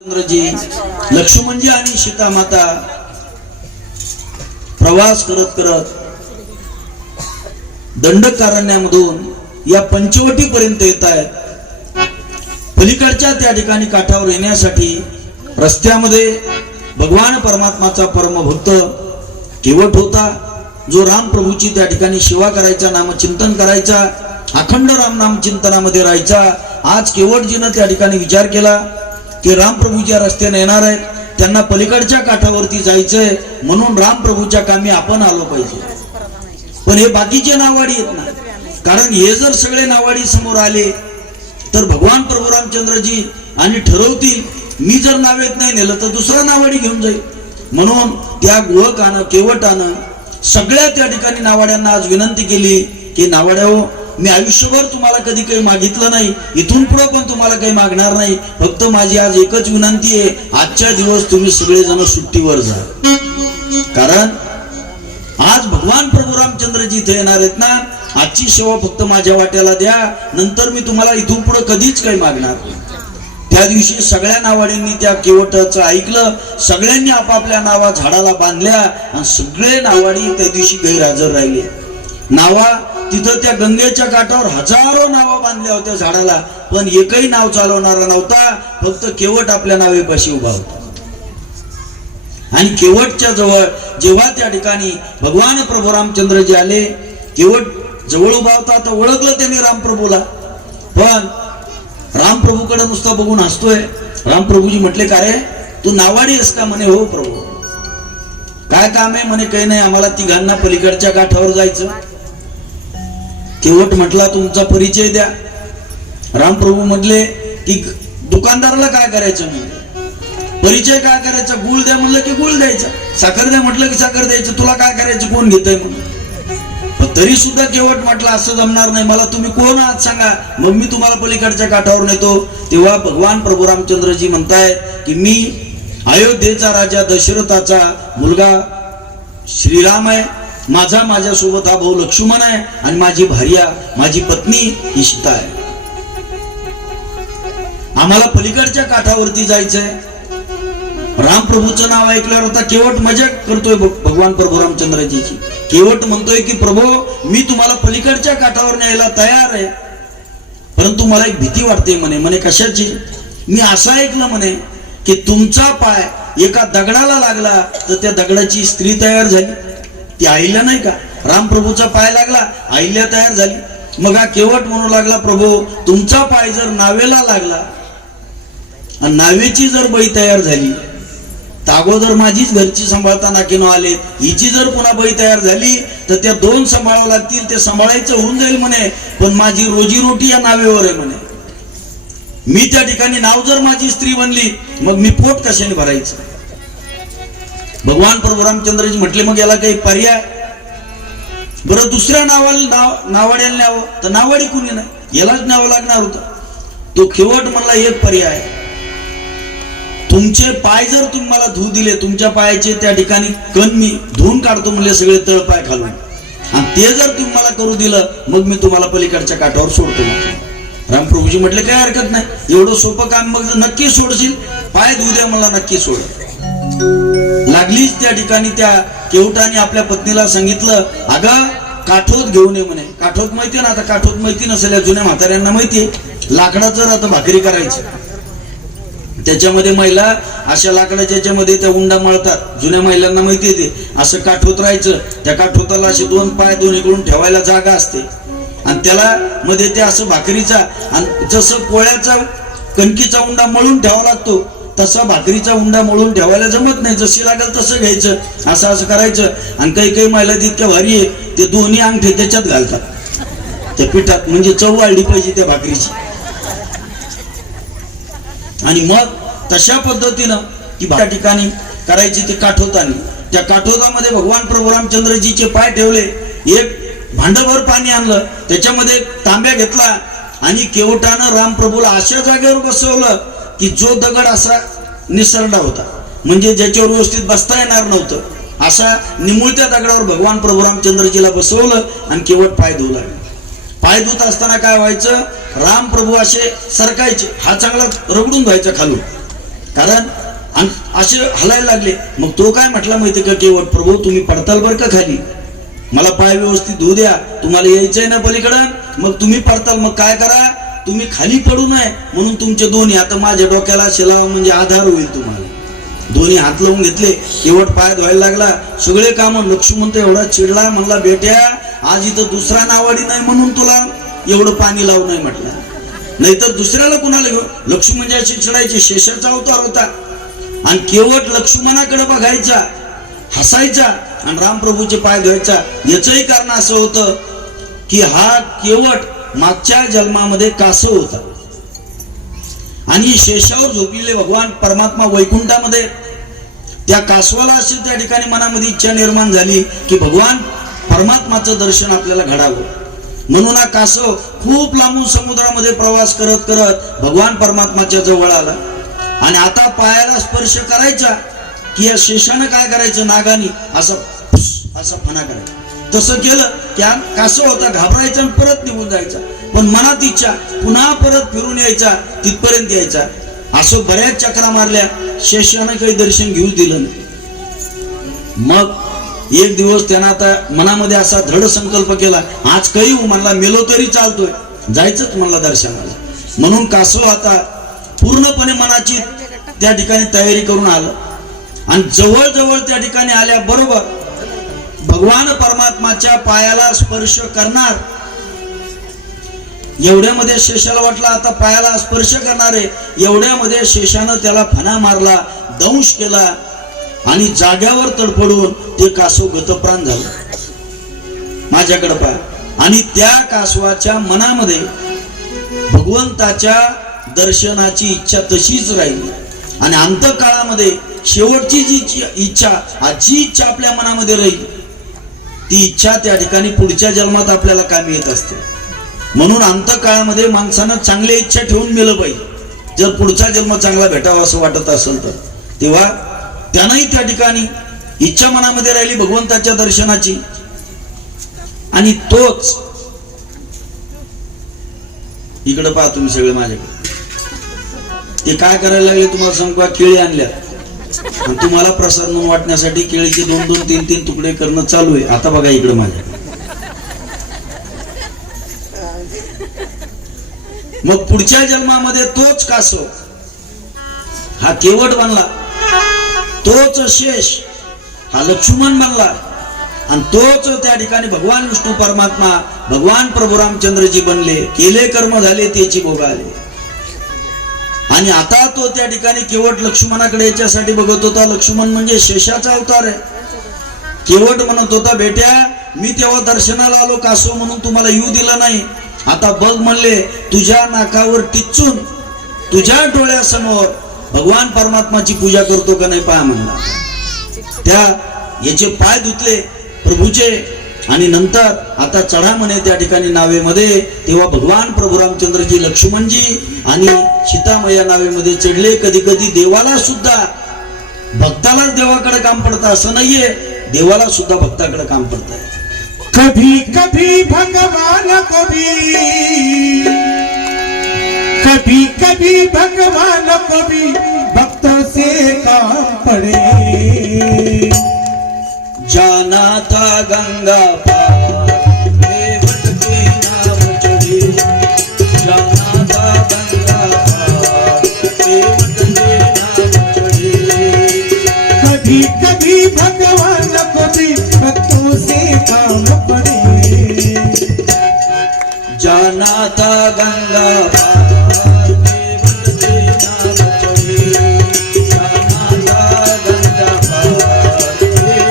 रामचंद्रजी लक्ष्मणजी आणि सीता माता प्रवास करत करत दंडकारण्यामधून या पंचवटी पर्यंत येत आहेत. पलीकडच्या त्या ठिकाणी काठावर येण्यासाठी रस्त्यामध्ये भगवान परमात्माचा परमभक्त केवट होता, जो राम प्रभूची त्या ठिकाणी सेवा करायचा, नामचिंतन करायचा, अखंड राम नाम चिंतनामध्ये राहायचा. आज केवटजीनं त्या ठिकाणी विचार केला की राम प्रभू ज्या रस्त्याने येणार आहेत त्यांना पलीकडच्या काठावरती जायचंय, म्हणून राम प्रभूच्या कामी आपण आलो पाहिजे. पण हे बाकीचे नावाडी येत नाही, कारण हे जर सगळे नावाडी समोर आले तर भगवान प्रभू रामचंद्रजी आणि ठरवतील मी जर नावेत नाही नेलं तर दुसरा नावाडी घेऊन जाईल. म्हणून त्या गोहकानं केवटानं सगळ्या त्या ठिकाणी नावाड्यांना आज विनंती केली की नावाड्याहो, मी आयुष्यभर तुम्हाला कधी काही मागितलं नाही, इथून पुढे पण तुम्हाला काही मागणार नाही. फक्त माझी आज एकच विनंती आहे, आजच्या दिवस तुम्ही सगळेजण सुट्टीवर जा. कारण आज भगवान प्रभू रामचंद्रजी इथे येणार आहेत ना, आजची सेवा फक्त माझ्या वाट्याला द्या, नंतर मी तुम्हाला इथून पुढे कधीच काही मागणार नाही. त्या दिवशी सगळ्या नावाड्यांनी त्या केवटाचं ऐकलं, सगळ्यांनी आपापल्या नावा झाडाला बांधल्या आणि सगळे नावाडी त्या दिवशी गैरहजर राहिले. नावा तिथं त्या गंगेच्या काठावर हजारो नावा बांधल्या होत्या झाडाला, पण एकही नाव चालवणारा नव्हता, फक्त केवट आपल्या नावेपाशी उभा होता. आणि केवटच्या जवळ जेव्हा त्या ठिकाणी भगवान प्रभू रामचंद्रजी आले, केवट जवळ उभा होता, तर ओळखलं त्यांनी रामप्रभूला. पण रामप्रभूकडे नुसता बघून हसतोय. रामप्रभूजी म्हटले, का रे तू नावाडी आहेस का? म्हणे हो प्रभू. काय काम आहे? म्हणे काही नाही, आम्हाला तिघांना पलीकडच्या काठावर जायचं. केवट म्हटला, तुमचा परिचय द्या. रामप्रभू म्हटले की दुकानदाराला काय करायचं? परिचय काय करायचा? गुळ द्या म्हणलं की गुळ द्यायचा, साखर द्या म्हटलं की साखर द्यायचं, तुला काय करायचं, कोण घेतय म्हणून. तरी सुद्धा केवट म्हटलं असं जमणार नाही, मला तुम्ही कोण आहात सांगा, मग मी तुम्हाला पलीकडच्या काठावर नेतो. तेव्हा भगवान प्रभू रामचंद्रजी म्हणतायत की मी अयोध्येचा राजा दशरथाचा मुलगा श्रीराम आहे, माझ्यासोबत हा भाऊ लक्ष्मण आहे, आणि माझी भार्या माझी पत्नी ही सीता आहे. आम्हाला पलीकडच्या काठावरती जायचंय. रामप्रभूचं नाव ऐकल्यावर आता केवट मजा करतोय भगवान प्रभू रामचंद्रजीची. केवट म्हणतोय की प्रभू, मी तुम्हाला पलीकडच्या काठावर न्यायला तयार आहे, परंतु मला एक भीती वाटते. म्हणे कशाची? मी असं ऐकलं म्हणे की तुमचा पाय एका दगडाला लागला तर त्या दगडाची स्त्री तयार झाली, ती अहिल्या नाही का? रामप्रभूचा पाय लागला, अहिल्या तयार झाली. मग हा केवट म्हणू लागला, प्रभू तुमचा पाय जर नावेला लागला आणि नावेची जर बाई तयार झाली, तर अगोदर माझीच घरची सांभाळता नाकीनो आले, हिची जर पुन्हा बाई तयार झाली तर त्या दोन सांभाळावं लागतील, ते सांभाळायचं होऊन जाईल म्हणे, पण माझी रोजीरोटी या नावेवर आहे म्हणे. मी त्या ठिकाणी नाव जर माझी स्त्री बनली, मग मी पोट कशाने भरायचं? भगवान प्रभू रामचंद्रजी म्हटले, मग याला काही पर्याय? बरं दुसऱ्या नावाड्याला न्यावं, तर नावाडी कुणी नाही, यालाच न्यावं लागणार होतं. तो केवट म्हणला, एक पर्याय, तुमचे पाय जर तुम्ही मला धुवू दिले, तुमच्या पायाचे त्या ठिकाणी कण मी धुवून काढतो म्हणले सगळे तळपाय घालून, आणि ते जर तुम्ही मला करू दिलं, मग मी तुम्हाला पलीकडच्या काठावर सोडतो. रामप्रभूजी म्हटले, काय हरकत नाही, एवढं सोपं काम, मग नक्की सोडशील, पाय धुऊ द्या मला, नक्की सोड. लागलीच त्या ठिकाणी त्या केवटाने आपल्या पत्नीला सांगितलं, अगं काठोत घेऊन ये म्हणे. काठोत माहितीये ना? आता काठोत माहिती नसेल या जुन्या म्हाताऱ्यांना माहितीये, लाकडाचं आता भाकरी करायचं, त्याच्यामध्ये महिला अशा लाकडाच्या याच्यामध्ये त्या उंडा मळतात, जुन्या महिलांना माहिती आहे ते. असं काठोत राहायचं, त्या काठोताला असे दोन पाय दोन्हीकडून ठेवायला जागा असते, आणि त्याला मध्ये ते असं भाकरीचा, आणि जसं पोळ्याचा कणकीचा उंडा मळून ठेवावा लागतो, तसा भाकरीचा उंडा मळून ठेवायला जमत नाही, जशी लागेल तसं घ्यायचं, असं करायचं. आणि काही महिला तितक्या भारी आहे, ते दोन्ही अंगठे त्याच्यात घालतात त्या पिठात, म्हणजे चव वाढली पाहिजे त्या भाकरीची. आणि मग तशा पद्धतीनं की त्या ठिकाणी करायची ती काठोतानी. त्या काठोतामध्ये भगवान प्रभू रामचंद्रजीचे पाय ठेवले, एक भांडभर पाणी आणलं, त्याच्यामध्ये तांब्या घेतला, आणि केवटानं रामप्रभूला अशा जागेवर बसवलं की जो दगड असा निसरडा होता, म्हणजे ज्याच्यावर व्यवस्थित बसता येणार नव्हतं, अशा निमुळत्या दगडावर भगवान प्रभू रामचंद्रजीला बसवलं, आणि केवट पाय धुवू लागले. पाय धुत असताना काय व्हायचं, राम प्रभू असे सरकायचे, हा चांगला रगडून व्हायचा खालून, कारण असे हलायला लागले. मग तो काय म्हटला माहिती का, केवळ प्रभू तुम्ही पडताल बर का खाली, मला पाय व्यवस्थित धुऊ द्या, तुम्हाला यायचंय ना पलीकडं, मग तुम्ही पडताल, मग काय करा तुम्ही खाली पडू नये म्हणून तुमचे दोन्ही, आता माझ्या डोक्याला शिलाव म्हणजे आधार होईल तुम्हाला, दोन्ही हात लावून घेतले. केवट पाय धुवायला लागला, सगळे काम. लक्ष्मण तर एवढा चिडला, म्हणला बेट्या आज इथं दुसरा नावाडी नाही म्हणून तुला एवढं पाणी लावू नाही म्हटलं, नाहीतर दुसऱ्याला कुणाला घेऊ. लक्ष्मण म्हणजे अशी चिडायची, शेषाचा अवतार होता आणि केवट लक्ष्मणाकडे बघायचा, हसायचा आणि रामप्रभूचे पाय धुवायचा. याचंही कारण असं होतं की हा केवट मागच्या जन्मामध्ये कासव होता आणि शेषावर झोपलेले भगवान परमात्मा वैकुंठामध्ये, त्या कासवाला अशी त्या ठिकाणी मनामध्ये इच्छा निर्माण झाली की भगवान परमात्माचं दर्शन आपल्याला घडावं, म्हणून हा कासव खूप लांबून समुद्रामध्ये प्रवास करत करत भगवान परमात्माच्या जवळ आला आणि आता पायाला स्पर्श करायचा की या शेषानं काय करायचं, नागानी असा फणा करायचा. तसं केलं की कासव होता, घाबरायचा आणि परत निघून जायचा, पण मनात इच्छा पुन्हा परत फिरून यायचा, तिथपर्यंत यायचा. असं बऱ्याच चक्रा मारल्या, शेषानं काही दर्शन घेऊ दिलं नाही. मग एक दिवस त्यानं आता मनामध्ये असा दृढ संकल्प केला, आज काही म्हणला मेलो तरी चालतोय, जायचंच म्हणला दर्शनाला. म्हणून कासव आता पूर्णपणे मनाची त्या ठिकाणी तयारी करून आलं आणि जवळ त्या ठिकाणी आल्या बरोबर भगवान परमात्माच्या पायाला स्पर्श करणार. एवढ्यामध्ये शेषाला वाटला आता पायाला स्पर्श करणार आहे, एवढ्यामध्ये शेषानं त्याला फणा मारला, दंश केला आणि जाग्यावर तडफडून ते कासव गतप्राण झालं. माझ्याकडे पहा. आणि त्या कासवाच्या मनामध्ये भगवंताच्या दर्शनाची इच्छा तशीच राहिली आणि अंतकाळामध्ये शेवटची जी इच्छा आपल्या मनामध्ये राहील, ती इच्छा त्या ठिकाणी पुढच्या जन्मात आपल्याला कामी येत असते. म्हणून अंतकाळामध्ये माणसानं चांगली इच्छा ठेवून मेलं पाहिजे, जर पुढचा जन्म चांगला भेटावा असं वाटत असेल तर. तेव्हा त्यानंही त्या ठिकाणी इच्छा मनामध्ये राहिली भगवंताच्या दर्शनाची. आणि तोच इकडे पहा तुम्ही सगळे माझ्याकडे, ते काय करायला लागले तुम्हाला सांगू का, केळी आणल्या आणि तुम्हाला प्रसाद म्हणून वाटण्यासाठी केळीचे 2-2, 3-3 तुकडे करणं चालू आहे. आता बघा इकडे माझ्या, मग पुढच्या जन्मामध्ये तोच कासव हा केवट बनला, तोच शेष हा लक्ष्मण बनला आणि तोच त्या ठिकाणी भगवान विष्णू परमात्मा भगवान प्रभू रामचंद्रजी बनले. केले कर्म झाले त्याची भोग आले. आणि आता तो त्या ठिकाणी केवट लक्ष्मणाकडे याच्यासाठी बघत होता. लक्ष्मण म्हणजे शेषाचा अवतार आहे. केवट म्हणत होता, बेट्या मी तेव्हा दर्शनाला आलो कासव म्हणून तुम्हाला येऊ दिलं नाही, आता बघ म्हणले तुझ्या नाकावर टिचून तुझ्या डोळ्यासमोर भगवान परमात्माची पूजा करतो का नाही पहा म्हणला. त्या याचे पाय धुतले प्रभूचे आणि नंतर आता चढा म्हणे त्या ठिकाणी नावेमध्ये. तेव्हा भगवान प्रभू रामचंद्रजी लक्ष्मणजी आणि सीतामया नावेमध्ये चढले. कधी कधी देवाला सुद्धा भक्तालाच देवाकडे काम पडतं असं नाहीये, देवाला सुद्धा भक्ताकडे काम पडतं. कभी कभी भगवान कभी भगवान कभी भक्तों से काम पड़े. जाना था गंगा पार केवट के नाम चढ़े, जाना था गंगा पार केवट के नाम चढ़े. कभी कभी भगवान कभी भक्तों से काम पड़े. जाना था गंगा पार केवट के नाम चढ़े, जाना था गंगा पार केवट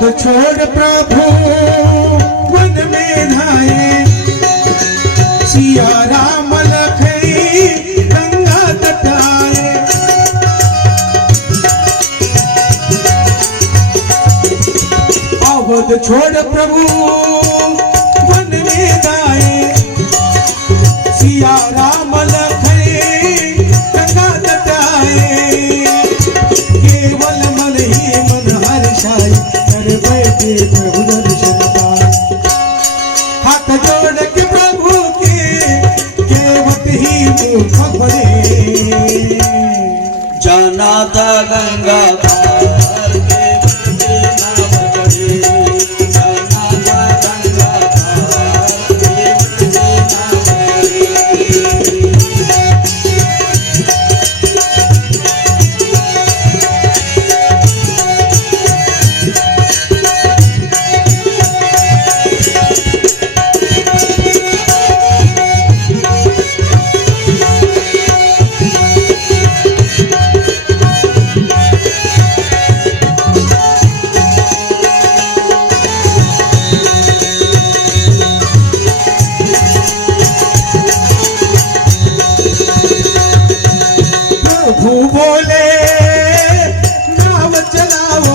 के छोड़ प्रभु वन में धाये. सिया राम लखई गंगा तट आए। अवध छोड़ प्रभु वन में गाए। सिया राम लखई गंगा तट आए। केवल मन ही मन हर्षाई कर बैठे प्रभु दर्शन पाए। हाथ जोड़ के प्रभु के केवट ही मुख पड़े। जाना था गंगा पार केवट के नाव चढ़े। जाना था गंगा पार केवट के नाव चढ़े। प्रभु बोले नाव चलाओ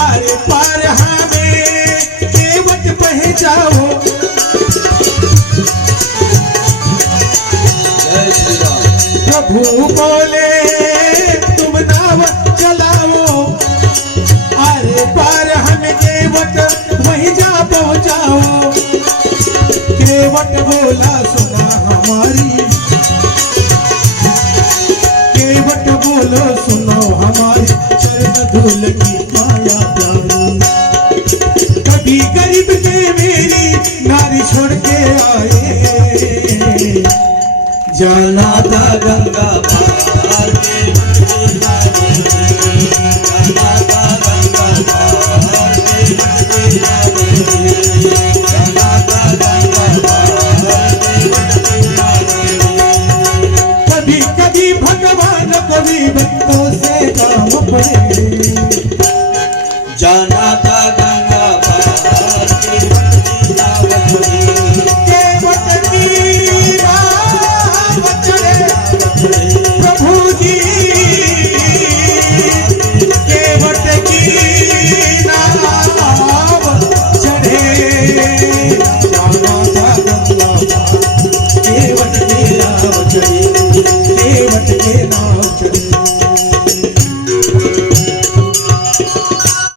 आरे पार हमें केवट पहुंचाओ। जय श्री राम। प्रभु बोले तुम नाव चलाओ आरे पार हमें केवट वहीं जा पहुंचाओ। केवट बोला सुना हमारी। केवट बोलो सुनो हमारी चरण धूल की माया प्यारी। कभी गरीब के मेरी नारी छोड़ के आए। जाना था गंगा पार